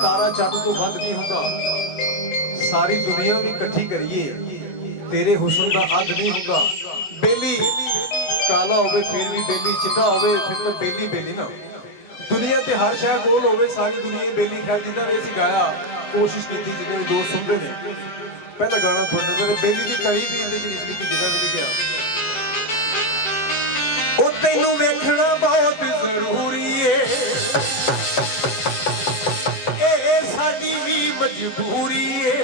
तारा चंद तो बंद नहीं होगा। सारी दुनिया भी इकट्ठी करिए, तेरे हुस्न का हद नहीं होगा। बेली काला होवे फिर भी बेली, चिट्टा होवे फिर तो बेली बेली ना। दुनिया ते हर शहर कोल होवे, सारी दुनिया बेली। खैर जिन्ना ने असीं गाया कोशिश की, जिन्हें दोस्त सुनते हैं पहला गाना थोड़े मेरे बेली की कड़ी भी लिखी जिन्हें भी लिखा ओ तैनू वेखना बहुत जरूरी है, ए साडी भी मजबूरी है।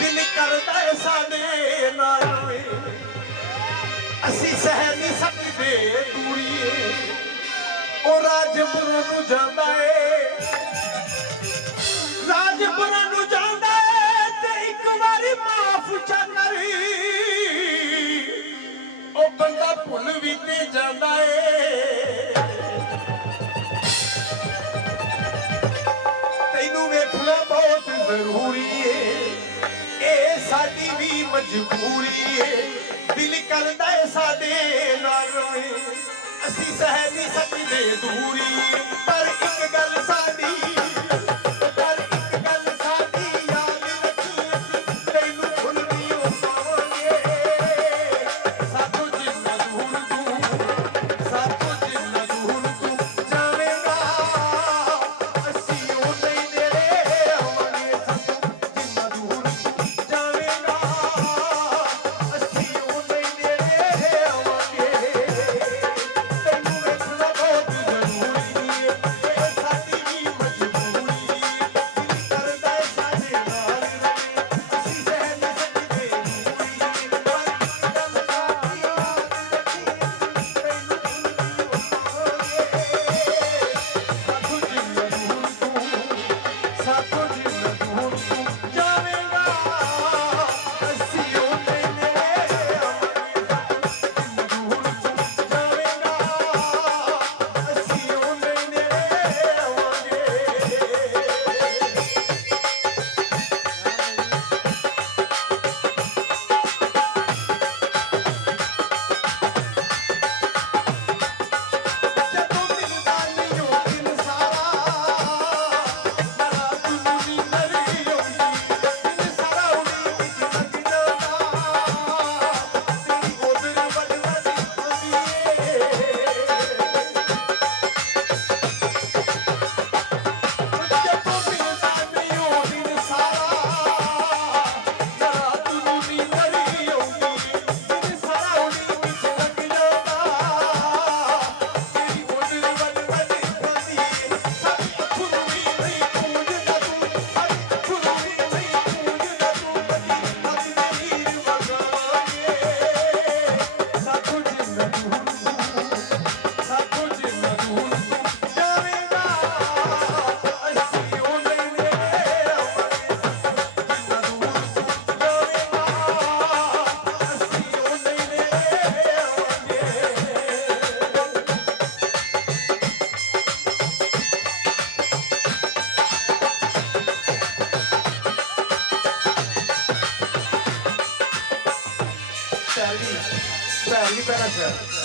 दिल करदा है साडे नाल असीं सह नहीं सकदे दूरी है। ओ राजपुरा नूं जांदा है, राजपुरा नूं जांदा है ते इक वारी माफ चा करी। ओ बंदा भुल भी ते जांदा है, तैनू वेखना बहुत जरूरी है, ए साडी भी मजबूरी है। दिल करदा है साडे नाल रोए असीं सह नहीं सकदे दूरी। पर एक गल साडी, पर एक गल साडी याद रखी असीं तैनू भुल नहीं पावांगे। साथों जिन्ना दूर तू, साथों जिन्ना दूर तू जावेगा असीं उन्ने ही नेड़े आवांगे। साथों जिन्ना दूर तू जावेगा असीं उन्ने ही नेड़े आवांगे। पहली पहला शहर